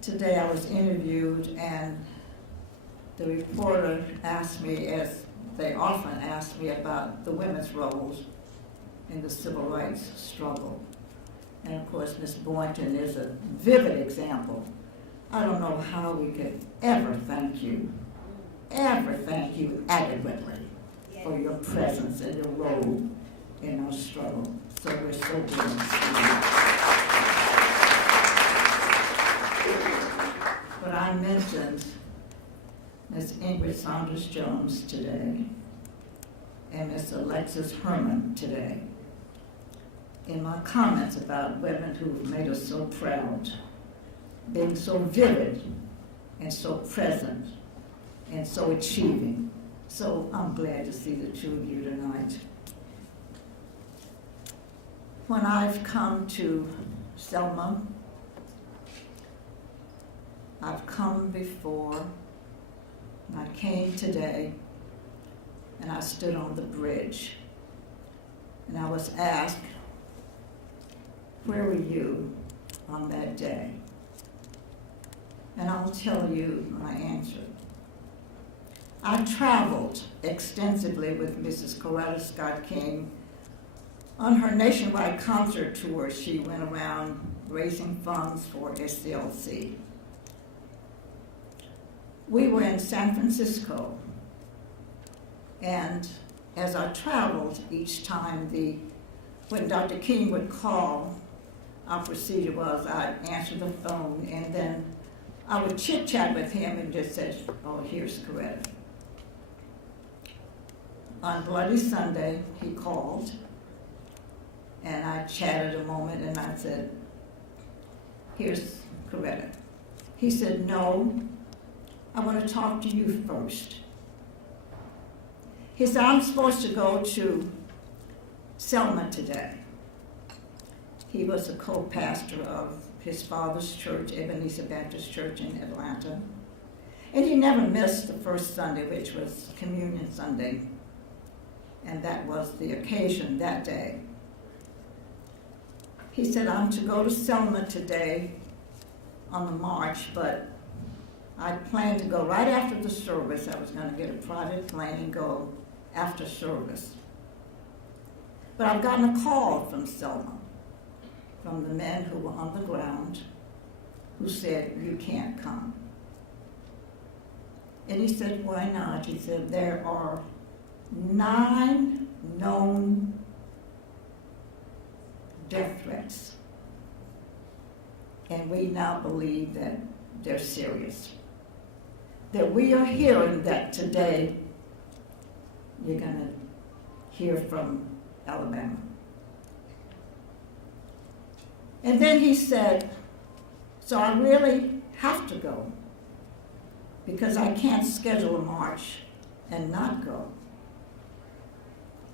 Today I was interviewed, and the reporter asked me, as they often ask me, about the women's roles in the civil rights struggle. And of course, Ms. Boynton is a vivid example. I don't know how we could ever thank you adequately for your presence and your role in our struggle. So we're so blessed. But I mentioned Ms. Ingrid Saunders-Jones today and Ms. Alexis Herman today in my comments about women who've made us so proud, being so vivid and so present and so achieving. So I'm glad to see the two of you tonight. When I've come to Selma, I've come before, and I came today, and I stood on the bridge, and I was asked, where were you on that day? And I'll tell you my answer. I traveled extensively with Mrs. Coretta Scott King on her nationwide concert tour. She went around raising funds for SCLC. We were in San Francisco, and as I traveled each time, when Dr. King would call, our procedure was I'd answer the phone, and then I would chit-chat with him and just say, oh, here's Coretta. On Bloody Sunday, he called, and I chatted a moment, and I said, here's Coretta. He said, no, I want to talk to you first. He said, I'm supposed to go to Selma today. He was a co-pastor of his father's church, Ebenezer Baptist Church in Atlanta. And he never missed the first Sunday, which was Communion Sunday. And that was the occasion that day. He said, I'm to go to Selma today on the march, but I planned to go right after the service. I was going to get a private plane and go after service. But I've gotten a call from Selma, from the men who were on the ground, who said, you can't come. And he said, why not? He said, there are 9 known death threats, and we now believe that they're serious. That we are hearing that today you're going to hear from Alabama. And then he said, so I really have to go because I can't schedule a march and not go.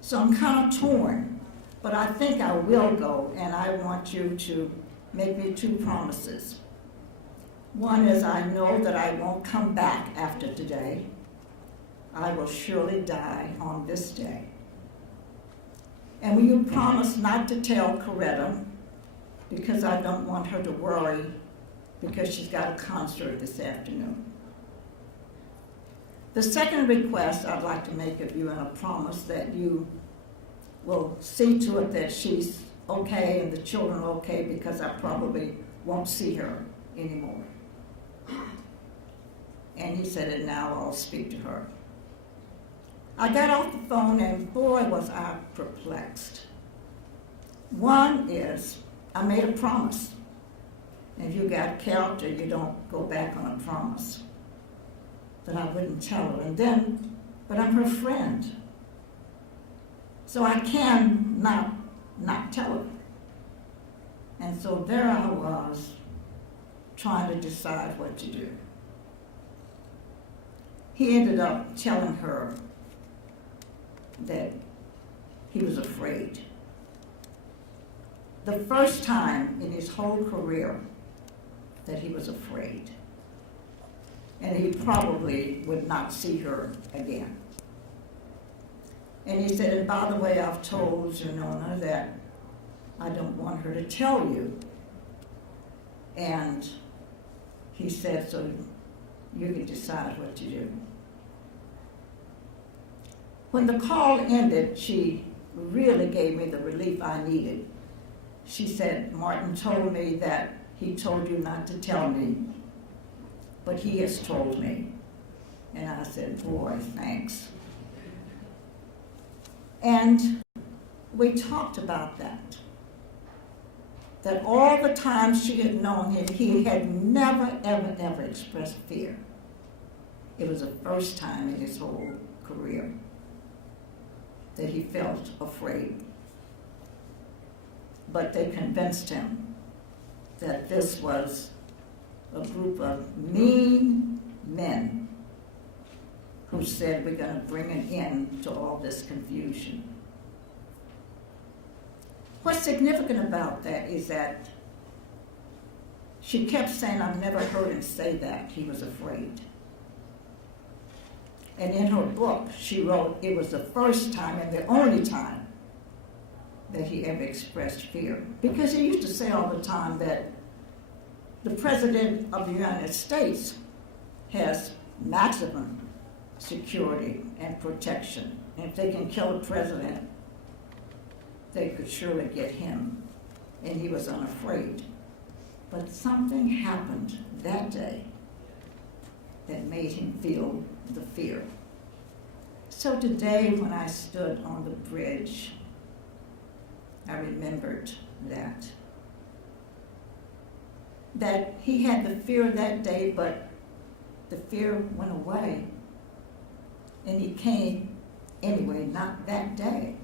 So I'm kind of torn, but I think I will go, and I want you to make me 2 promises. One is I know that I won't come back after today. I will surely die on this day. And will you promise not to tell Coretta, because I don't want her to worry because she's got a concert this afternoon. The second request I'd like to make of you, and a promise that you will see to it that she's okay and the children are okay, because I probably won't see her anymore. And he said, and now I'll speak to her. I got off the phone, and boy, was I perplexed. One is, I made a promise. And if you got character, you don't go back on a promise. That I wouldn't tell her. And then, but I'm her friend. So I can not tell her. And so there I was, trying to decide what to do. He ended up telling her that he was afraid. The first time in his whole career that he was afraid. And he probably would not see her again. And he said, and by the way, I've told Xerona that I don't want her to tell you. And he said, so you can decide what to do. When the call ended, she really gave me the relief I needed. She said, Martin told me that he told you not to tell me, but he has told me. And I said, boy, thanks. And we talked about that. That all the times she had known him, he had never, ever, ever expressed fear. It was the first time in his whole career that he felt afraid. But they convinced him that this was a group of mean men who said, we're going to bring an end to all this confusion. What's significant about that is that she kept saying, I've never heard him say that he was afraid. And in her book, she wrote, it was the first time and the only time that he ever expressed fear. Because he used to say all the time that the President of the United States has maximum security and protection. And if they can kill a president, they could surely get him. And he was unafraid. But something happened that day that made him feel the fear. So today, when I stood on the bridge, I remembered that he had the fear that day, but the fear went away. And he came anyway, not that day.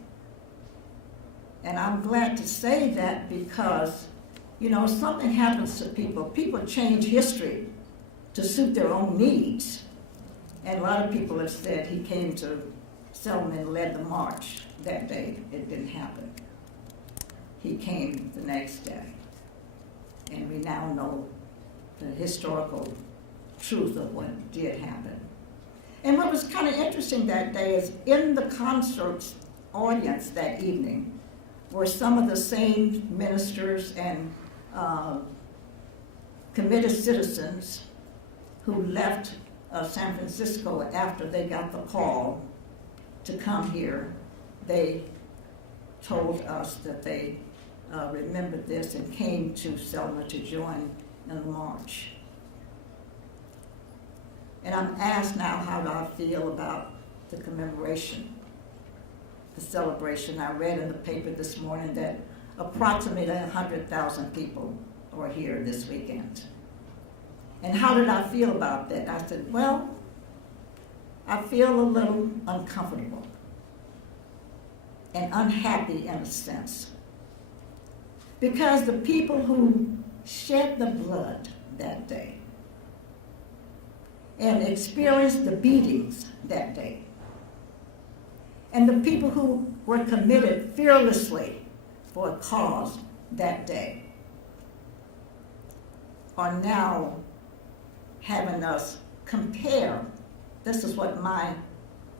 And I'm glad to say that because, you know, something happens to people. People change history to suit their own needs. And a lot of people have said he came to Selma and led the march that day. It didn't happen. He came the next day. And we now know the historical truth of what did happen. And what was kind of interesting that day is in the concert's audience that evening were some of the same ministers and committed citizens who left San Francisco after they got the call to come here. They told us that they remembered this and came to Selma to join in the march. And I'm asked now, how do I feel about the commemoration, the celebration? I read in the paper this morning that approximately 100,000 people are here this weekend. And how did I feel about that? I said, well, I feel a little uncomfortable and unhappy in a sense. Because the people who shed the blood that day and experienced the beatings that day, and the people who were committed fearlessly for a cause that day, are now having us compare. This is what my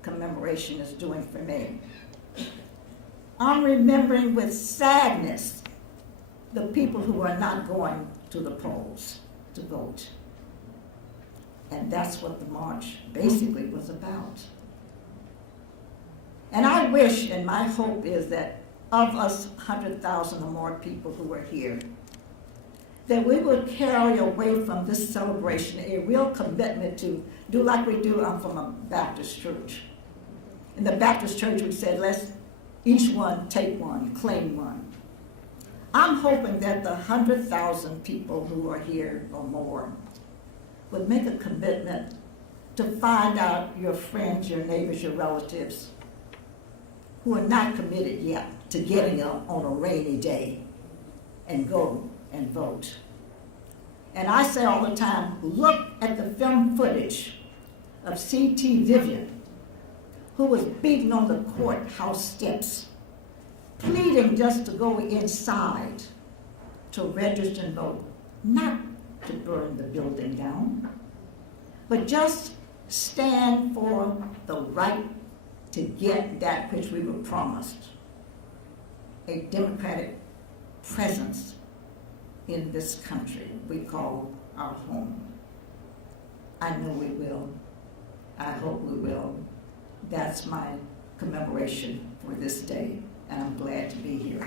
commemoration is doing for me. I'm remembering with sadness the people who are not going to the polls to vote. And that's what the march basically was about. And I wish, and my hope is that of us 100,000 or more people who are here, that we would carry away from this celebration a real commitment to do like we do. I'm from a Baptist church. In the Baptist church, we said, let's each one take one, claim one. I'm hoping that the 100,000 people who are here or more would make a commitment to find out your friends, your neighbors, your relatives who are not committed yet to getting up on a rainy day and go and vote. And I say all the time, look at the film footage of C.T. Vivian, who was beaten on the courthouse steps, pleading just to go inside to register and vote, not to burn the building down, but just stand for the right to get that which we were promised, a democratic presence in this country we call our home. I know we will. I hope we will. That's my commemoration for this day, and I'm glad to be here.